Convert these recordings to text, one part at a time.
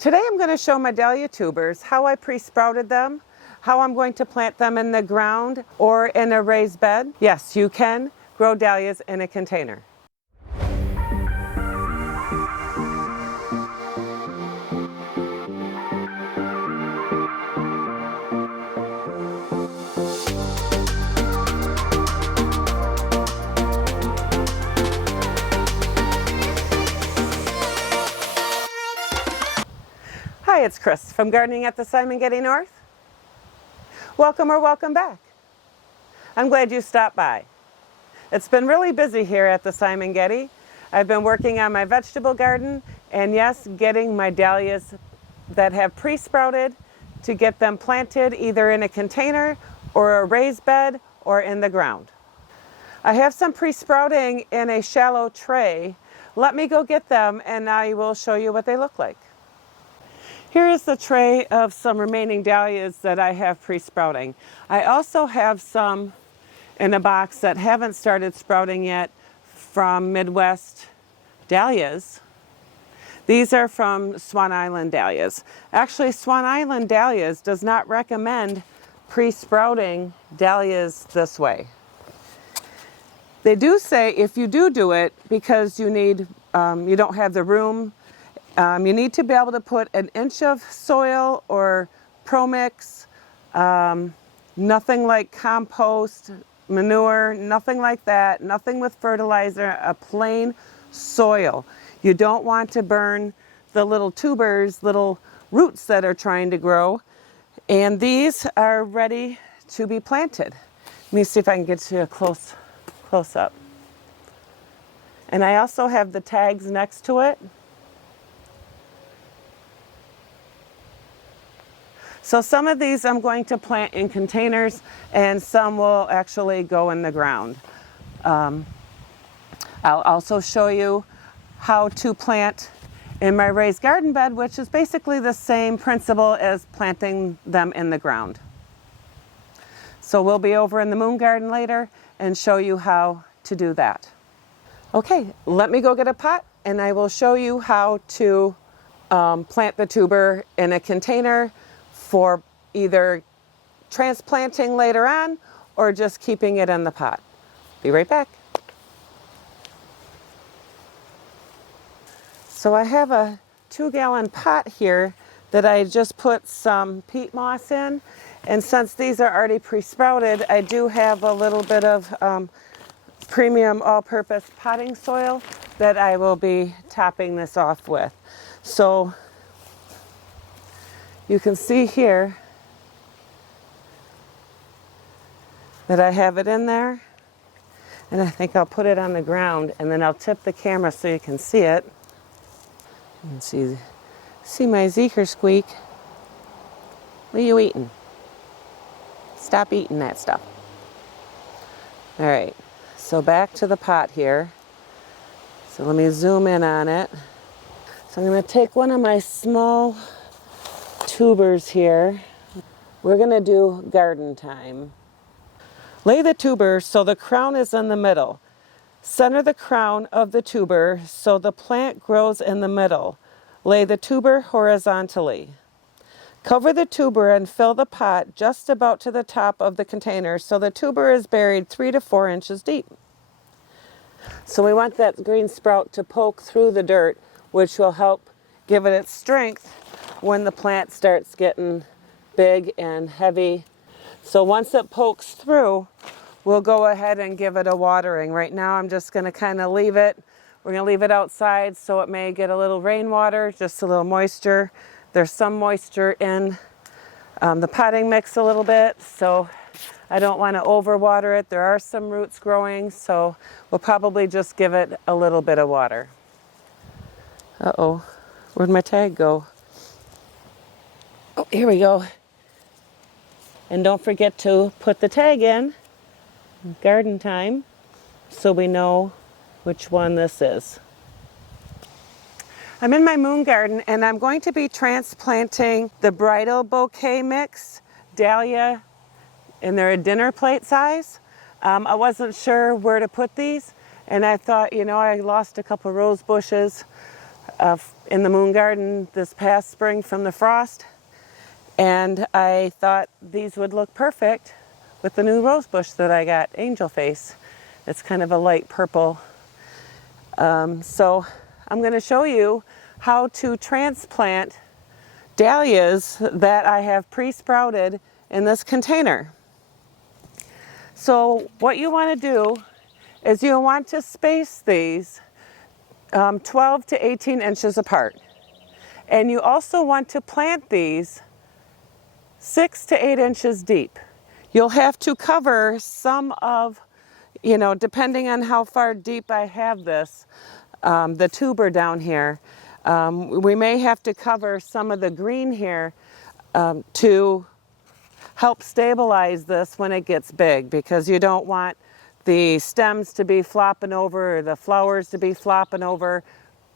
Today I'm going to show my dahlia tubers, how I pre-sprouted them, how I'm going to plant them in the ground or in a raised bed. Yes, you can grow dahlias in a container. Hi, it's Chris from Gardening at the Simongetti North. Welcome or welcome back. I'm glad you stopped by. It's been really busy here at the Simongetti. I've been working on my vegetable garden and yes, getting my dahlias that have pre-sprouted to get them planted either in a container or a raised bed or in the ground. I have some pre-sprouting in a shallow tray. Let me go get them and I will show you what they look like. Here is the tray of some remaining dahlias that I have pre-sprouting. I also have some in a box that haven't started sprouting yet from Midwest Dahlias. These are from Swan Island Dahlias. Actually, Swan Island Dahlias does not recommend pre-sprouting dahlias this way. They do say if you do it because you need, you don't have the room, you need to be able to put an inch of soil or pro-mix, nothing like compost, manure, nothing like that, nothing with fertilizer, a plain soil. You don't want to burn the little tubers, little roots that are trying to grow. And these are ready to be planted. Let me see if I can get you a close up. And I also have the tags next to it. So some of these I'm going to plant in containers and some will actually go in the ground. I'll also show you how to plant in my raised garden bed, which is basically the same principle as planting them in the ground. So we'll be over in the moon garden later and show you how to do that. Okay, let me go get a pot and I will show you how to plant the tuber in a container for either transplanting later on or just keeping it in the pot. Be right back. So I have a 2-gallon pot here that I just put some peat moss in, and since these are already pre-sprouted, I do have a little bit of premium all-purpose potting soil that I will be topping this off with. So you can see here that I have it in there, and I think I'll put it on the ground and then I'll tip the camera so you can see it. You can see my zeker squeak. What are you eating? Stop eating that stuff. All right, so back to the pot here. So let me zoom in on it. So I'm going to take one of my small tubers here. We're going to do garden time. Lay the tuber so the crown is in the middle. Center the crown of the tuber so the plant grows in the middle. Lay the tuber horizontally. Cover the tuber and fill the pot just about to the top of the container so the tuber is buried 3 to 4 inches deep. So we want that green sprout to poke through the dirt, which will help give it its strength when the plant starts getting big and heavy. So once it pokes through, we'll go ahead and give it a watering. Right now I'm just going to kind of leave it. We're going to leave it outside so it may get a little rainwater, just a little moisture. There's some moisture in the potting mix a little bit, so I don't want to overwater it. There are some roots growing, so we'll probably just give it a little bit of water. Uh-oh, where'd my tag go? Oh, here we go. And don't forget to put the tag in, garden time, so we know which one this is. I'm in my moon garden and I'm going to be transplanting the bridal bouquet mix, Dahlia, and they're a dinner plate size. I wasn't sure where to put these and I thought, you know, I lost a couple rose bushes. in the moon garden this past spring from the frost, and I thought these would look perfect with the new rose bush that I got, Angel Face. It's kind of a light purple. So I'm going to show you how to transplant dahlias that I have pre-sprouted in this container. So what you want to do is you want to space these 12 to 18 inches apart. And you also want to plant these 6 to 8 inches deep. You'll have to cover some of, depending on how far deep I have this, the tuber down here. We may have to cover some of the green here to help stabilize this when it gets big, because you don't want the stems to be flopping over or the flowers to be flopping over,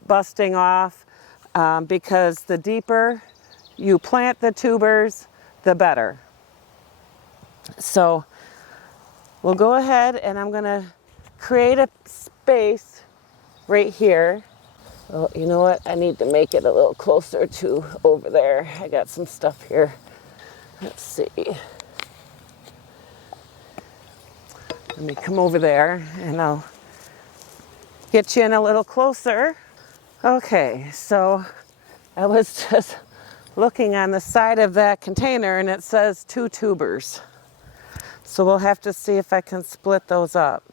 busting off, because the deeper you plant the tubers, the better. So we'll go ahead and I'm going to create a space right here. Oh, you know what? I need to make it a little closer to over there. I got some stuff here. Let's see. Let me come over there and I'll get you in a little closer. Okay, so I was just looking on the side of that container and it says 2 tubers. So we'll have to see if I can split those up.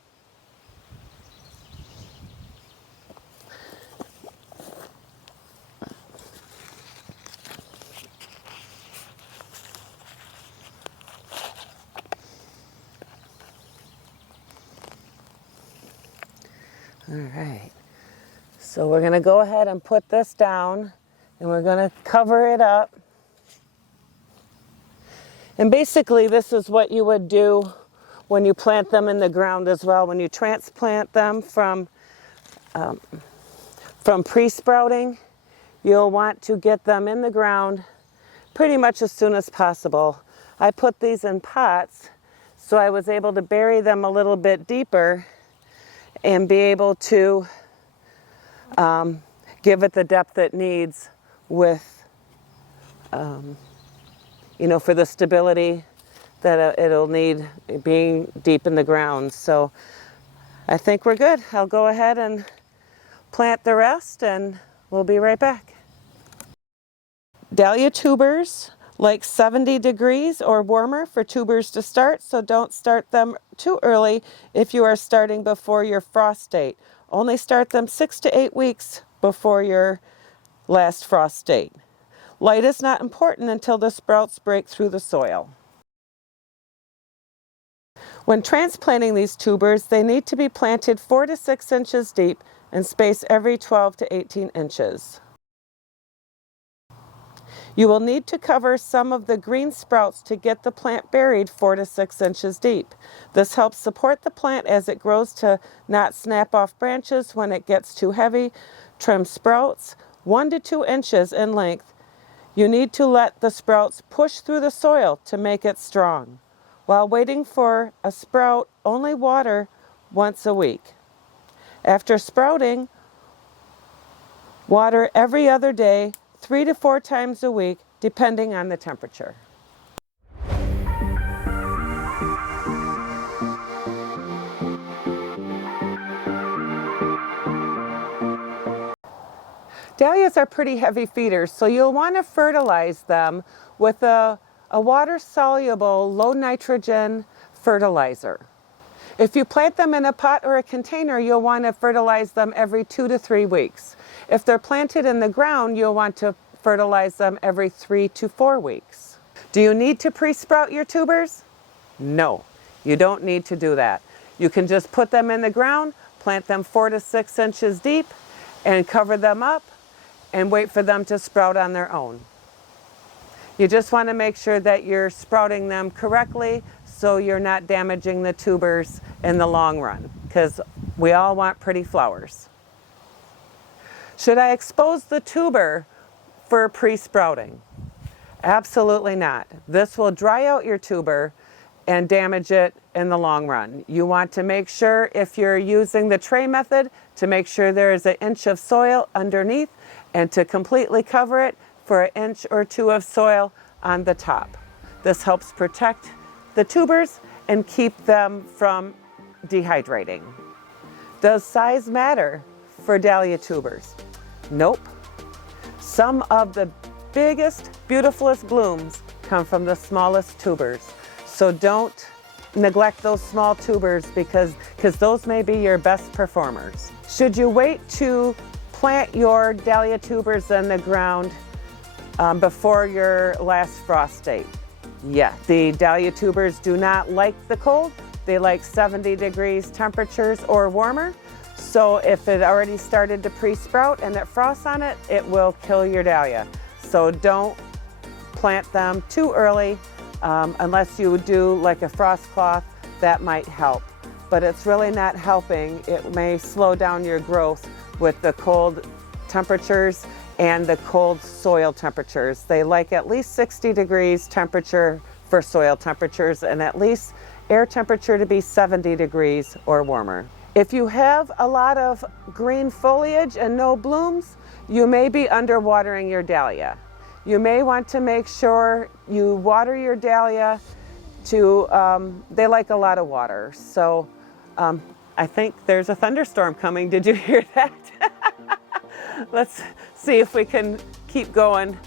All right, so we're going to go ahead and put this down and we're going to cover it up. And basically this is what you would do when you plant them in the ground as well. When you transplant them from pre-sprouting, you'll want to get them in the ground pretty much as soon as possible. I put these in pots so I was able to bury them a little bit deeper and be able to give it the depth it needs with, for the stability that it'll need being deep in the ground. So I think we're good. I'll go ahead and plant the rest and we'll be right back. Dahlia tubers like 70 degrees or warmer for tubers to start, so don't start them too early if you are starting before your frost date. Only start them 6 to 8 weeks before your last frost date. Light is not important until the sprouts break through the soil. When transplanting these tubers, they need to be planted 4 to 6 inches deep and spaced every 12 to 18 inches. You will need to cover some of the green sprouts to get the plant buried 4 to 6 inches deep. This helps support the plant as it grows to not snap off branches when it gets too heavy. Trim sprouts 1 to 2 inches in length. You need to let the sprouts push through the soil to make it strong. While waiting for a sprout, only water once a week. After sprouting, water every other day, 3 to 4 times a week, depending on the temperature. Dahlias are pretty heavy feeders, so you'll want to fertilize them with a water-soluble, low-nitrogen fertilizer. If you plant them in a pot or a container, you'll want to fertilize them every 2 to 3 weeks. If they're planted in the ground, you'll want to fertilize them every 3 to 4 weeks. Do you need to pre-sprout your tubers? No, you don't need to do that. You can just put them in the ground, plant them 4 to 6 inches deep, and cover them up and wait for them to sprout on their own. You just want to make sure that you're sprouting them correctly so you're not damaging the tubers in the long run, because we all want pretty flowers. Should I expose the tuber for pre-sprouting? Absolutely not. This will dry out your tuber and damage it in the long run. You want to make sure, if you're using the tray method, to make sure there is an inch of soil underneath and to completely cover it for 1 inch or 2 of soil on the top. This helps protect the tubers and keep them from dehydrating. Does size matter for dahlia tubers? Nope. Some of the biggest, beautifulest blooms come from the smallest tubers. So don't neglect those small tubers because those may be your best performers. Should you wait to plant your dahlia tubers in the ground before your last frost date? Yeah, the dahlia tubers do not like the cold. They like 70 degrees temperatures or warmer. So if it already started to pre-sprout and it frosts on it, it will kill your dahlia. So don't plant them too early unless you do like a frost cloth. That might help, but it's really not helping. It may slow down your growth with the cold temperatures and the cold soil temperatures. They like at least 60 degrees temperature for soil temperatures and at least air temperature to be 70 degrees or warmer. If you have a lot of green foliage and no blooms, you may be underwatering your dahlia. You may want to make sure you water your dahlia they like a lot of water. So I think there's a thunderstorm coming. Did you hear that? Let's see if we can keep going.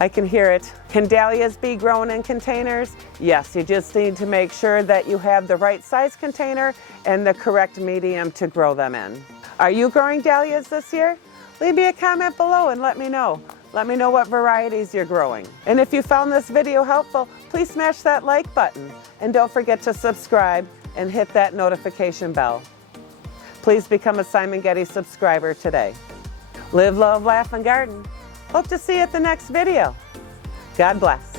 I can hear it. Can dahlias be grown in containers? Yes, you just need to make sure that you have the right size container and the correct medium to grow them in. Are you growing dahlias this year? Leave me a comment below and let me know. Let me know what varieties you're growing. And if you found this video helpful, please smash that like button. And don't forget to subscribe and hit that notification bell. Please become a Simongetti subscriber today. Live, love, laugh, and garden. Hope to see you at the next video. God bless.